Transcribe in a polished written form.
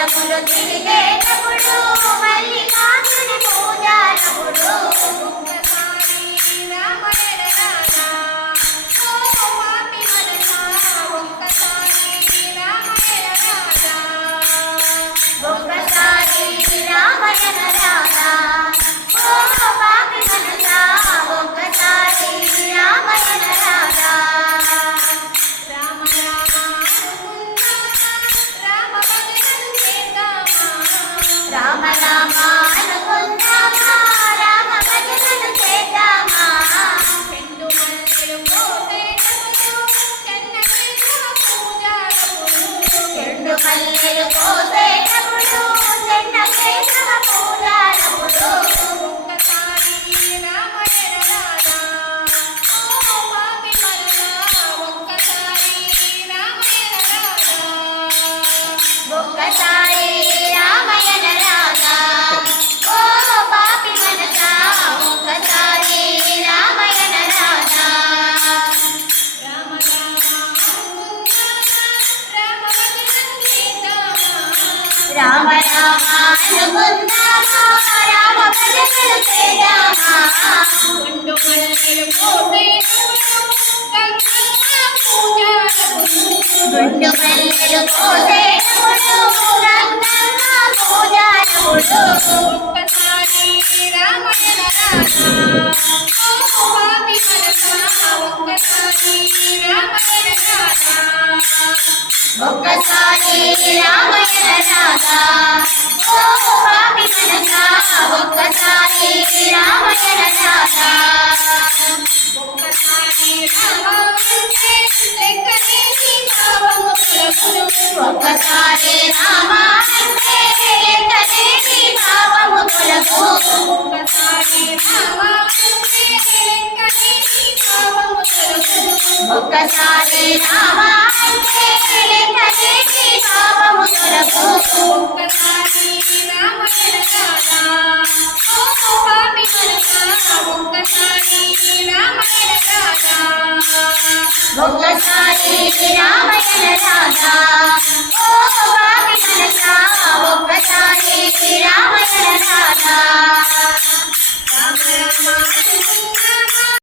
వనములు తిరిగేటప్పుడు మల్లికార్జుని పూజాలప్పుడు ఒక్కసారి రామయ్య రాధా ఓ పాపి మనసా ఒక్కసారి రామయ్య రాధా ఒక్కసారి రామయ్య రాధా ఓ పాపి మనసా ఒక్కసారి రామయ్య రాధా రామ రామ అనుకుందామా రామ భజనలు చేద్దామా చెండు మల్లెలు కోసేటప్పుడు చెన్న కేశవ పూజాలప్పుడు చెండు మల్లెలు కోసేటప్పుడు చెన్న కేశవ పూజాలప్పుడు ఒక్కసారి రామయ్య రాధా ఓ పాపి మనసా ఒక్కసారి రామయ్య రాధా ఒక్కసారి రామయ్య రాధా ఓ పాపి మనసా ఒక్కసారి రామయ్య రాధా రామ రామ అనుకుందామా రామ భజనలు చేద్దామా గుండు మల్లెలు గుండు మల్లెలు కోసేటప్పుడు గంగమ్మ పూజాలప్పుడు ఒక్కసారి రామయ్య రాధా ఓ పాపి మనసా ఒక్కసారి రామయ్య రాధా ఒక్కసారి రామయ్య రాధా ఓ పాపి మనసా ఒక్కసారి రామయ్య రాధా ఒక్కసారి రామంటే లెక్కలేని భావములకు ఒక్కసారి రామంటే లెక్కలేని భావములకు ఒక్కసారి రామంటే లెక్కలేని భావములకు ఒక్కసారి రామంటే లెక్కలేని భావములకు ఒక్కసారి రామయ్య రాధా ఓ పాపి మనసా ఒక్కసారి రామయ్య రాధా ఒక్కసారి రామయ్య రాధా ఓ పాపి మనసా ఒక్కసారి